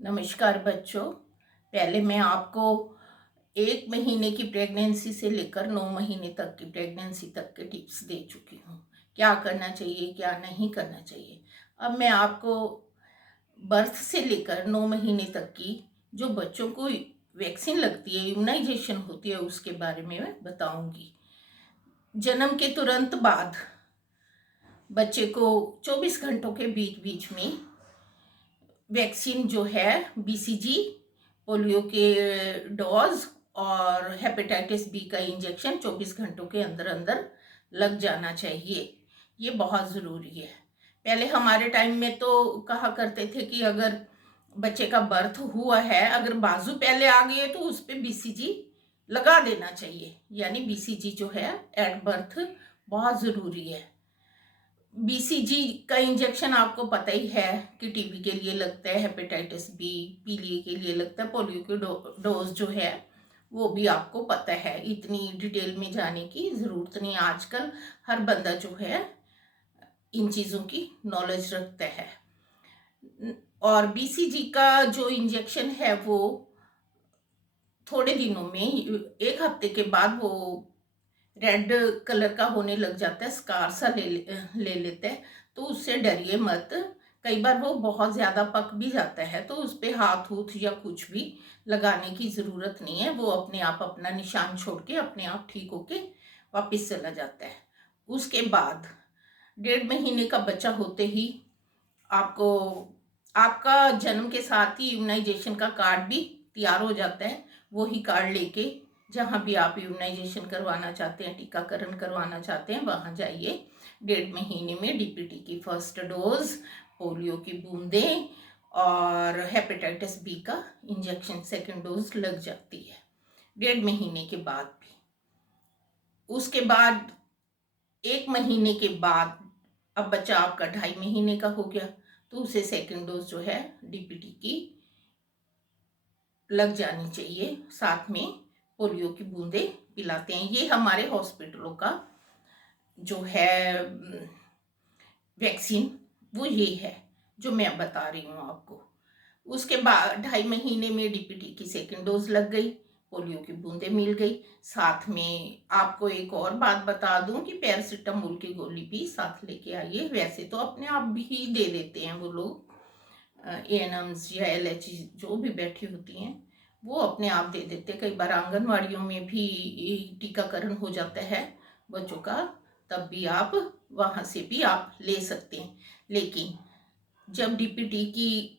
नमस्कार बच्चों। पहले मैं आपको 1 महीने की प्रेगनेंसी से लेकर 9 महीने तक की प्रेगनेंसी तक के टिप्स दे चुकी हूँ। क्या करना चाहिए, क्या नहीं करना चाहिए। अब मैं आपको बर्थ से लेकर 9 महीने तक की जो बच्चों को वैक्सीन लगती है, इम्यूनाइजेशन होती है, उसके बारे में मैं बताऊंगी। जन्म के तुरंत बाद बच्चे को 24 घंटों के बीच बीच में वैक्सीन जो है बीसीजी, पोलियो के डोज और हेपेटाइटिस बी का इंजेक्शन 24 घंटों के अंदर अंदर लग जाना चाहिए। ये बहुत ज़रूरी है। पहले हमारे टाइम में तो कहा करते थे कि अगर बच्चे का बर्थ हुआ है, अगर बाजू पहले आ गए तो उस पर बीसीजी लगा देना चाहिए। यानी बीसीजी जो है एट बर्थ बहुत ज़रूरी है। बीसीजी का इंजेक्शन आपको पता ही है कि टीबी के लिए लगता है, हेपेटाइटिस बी, पीलिया के लिए लगता है, पोलियो के डोज जो है वो भी आपको पता है। इतनी डिटेल में जाने की ज़रूरत नहीं। आजकल हर बंदा जो है इन चीज़ों की नॉलेज रखता है। और बीसीजी का जो इंजेक्शन है वो थोड़े दिनों में, 1 हफ्ते के बाद वो रेड कलर का होने लग जाता है, स्कार सा ले लेते हैं। तो उससे डरिए मत। कई बार वो बहुत ज़्यादा पक भी जाता है तो उस पर हाथ हूथ या कुछ भी लगाने की ज़रूरत नहीं है। वो अपने आप अपना निशान छोड़ के अपने आप ठीक होके वापस चला जाता है। उसके बाद 1.5 महीने का बच्चा होते ही आपको आपका जन्म के साथ ही इम्यूनाइजेशन का कार्ड भी तैयार हो जाता है। वो ही कार्ड लेके जहाँ भी आप इम्यूनाइजेशन करवाना चाहते हैं, टीकाकरण करवाना चाहते हैं, वहाँ जाइए। 1.5 महीने में डीपीटी की फर्स्ट डोज, पोलियो की बूंदें और हेपेटाइटिस बी का इंजेक्शन सेकंड डोज लग जाती है 1.5 महीने के बाद भी। उसके बाद 1 महीने के बाद अब बच्चा आपका 2.5 महीने का हो गया तो उसे सेकंड डोज जो है डीपीटी की लग जानी चाहिए। साथ में पोलियो की बूंदें पिलाते हैं। ये हमारे हॉस्पिटलों का जो है वैक्सीन, वो ये है जो मैं बता रही हूँ आपको। उसके बाद 2.5 महीने में डीपीटी की सेकंड डोज लग गई, पोलियो की बूंदें मिल गई। साथ में आपको एक और बात बता दूं कि पैरासीटामोल की गोली भी साथ लेके आइए। वैसे तो अपने आप भी दे देते हैं वो लोग, एएनएम्स या एलएचई जो भी बैठी होती हैं वो अपने आप दे देते हैं। कई बार आंगनवाड़ियों में भी टीकाकरण हो जाता है बच्चों का, तब भी आप वहाँ से भी आप ले सकते हैं। लेकिन जब डीपीटी की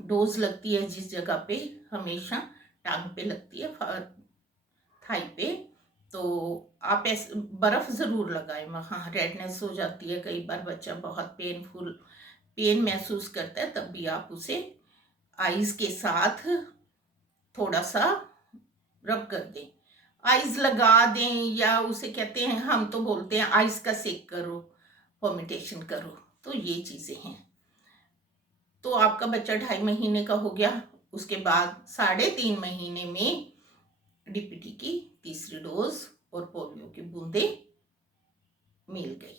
डोज लगती है जिस जगह पे, हमेशा टांग पे लगती है, थाई पे, तो आप ऐसे बर्फ़ ज़रूर लगाएं। वहाँ रेडनेस हो जाती है, कई बार बच्चा बहुत पेन महसूस करता है, तब भी आप उसे आइस के साथ थोड़ा सा रब कर दें, आइस लगा दें, या उसे कहते हैं, हम तो बोलते हैं आइस का सेक करो, फॉर्मेटेशन करो। तो ये चीज़ें हैं। तो आपका बच्चा 2.5 महीने का हो गया। उसके बाद 3.5 महीने में डीपीटी की तीसरी डोज और पोलियो की बूंदें मिल गई,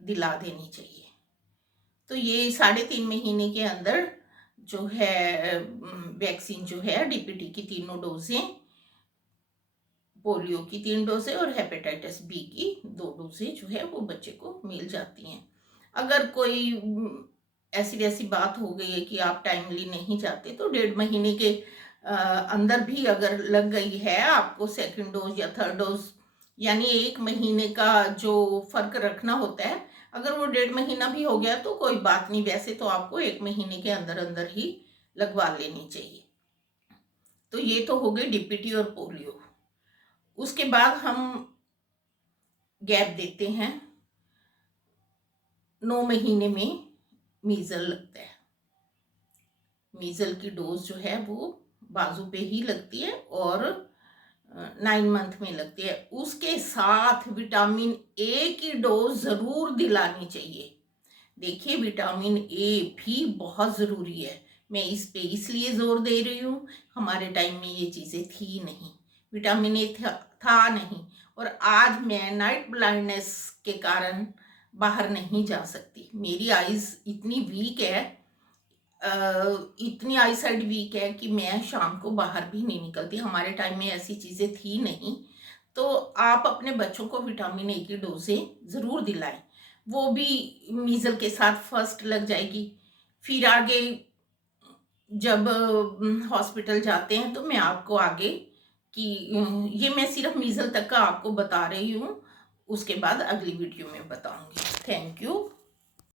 दिला देनी चाहिए। तो ये 3.5 महीने के अंदर जो है वैक्सीन जो है डीपीटी की तीनों डोजें, पोलियो की 3 डोजें और हेपेटाइटिस बी की 2 डोजें जो है वो बच्चे को मिल जाती हैं। अगर कोई ऐसी बात हो गई है कि आप टाइमली नहीं जाते तो 1.5 महीने के अंदर भी अगर लग गई है आपको सेकंड डोज या थर्ड डोज, यानी 1 महीने का जो फर्क रखना होता है, अगर वो 1.5 महीना भी हो गया तो कोई बात नहीं। वैसे तो आपको 1 महीने के अंदर अंदर ही लगवा लेनी चाहिए। तो ये तो हो गई डीपीटी और पोलियो। उसके बाद हम गैप देते हैं। 9 महीने में मीजल लगता है। मीजल की डोज जो है वो बाजू पे ही लगती है और 9 मंथ में लगती है। उसके साथ विटामिन ए की डोज ज़रूर दिलानी चाहिए। देखिए, विटामिन ए भी बहुत ज़रूरी है। मैं इस पे इसलिए ज़ोर दे रही हूँ, हमारे टाइम में ये चीज़ें थी नहीं, विटामिन ए था नहीं। और आज मैं नाइट ब्लाइंडनेस के कारण बाहर नहीं जा सकती, मेरी आइज़ इतनी वीक है, इतनी आई साइड वीक है कि मैं शाम को बाहर भी नहीं निकलती। हमारे टाइम में ऐसी चीज़ें थी नहीं। तो आप अपने बच्चों को विटामिन ए की डोज़ें ज़रूर दिलाएं। वो भी मीज़ल के साथ फर्स्ट लग जाएगी। फिर आगे जब हॉस्पिटल जाते हैं तो मैं आपको आगे कि ये मैं सिर्फ मीज़ल तक का आपको बता रही हूँ। उसके बाद अगली वीडियो में बताऊंगी। Thank you.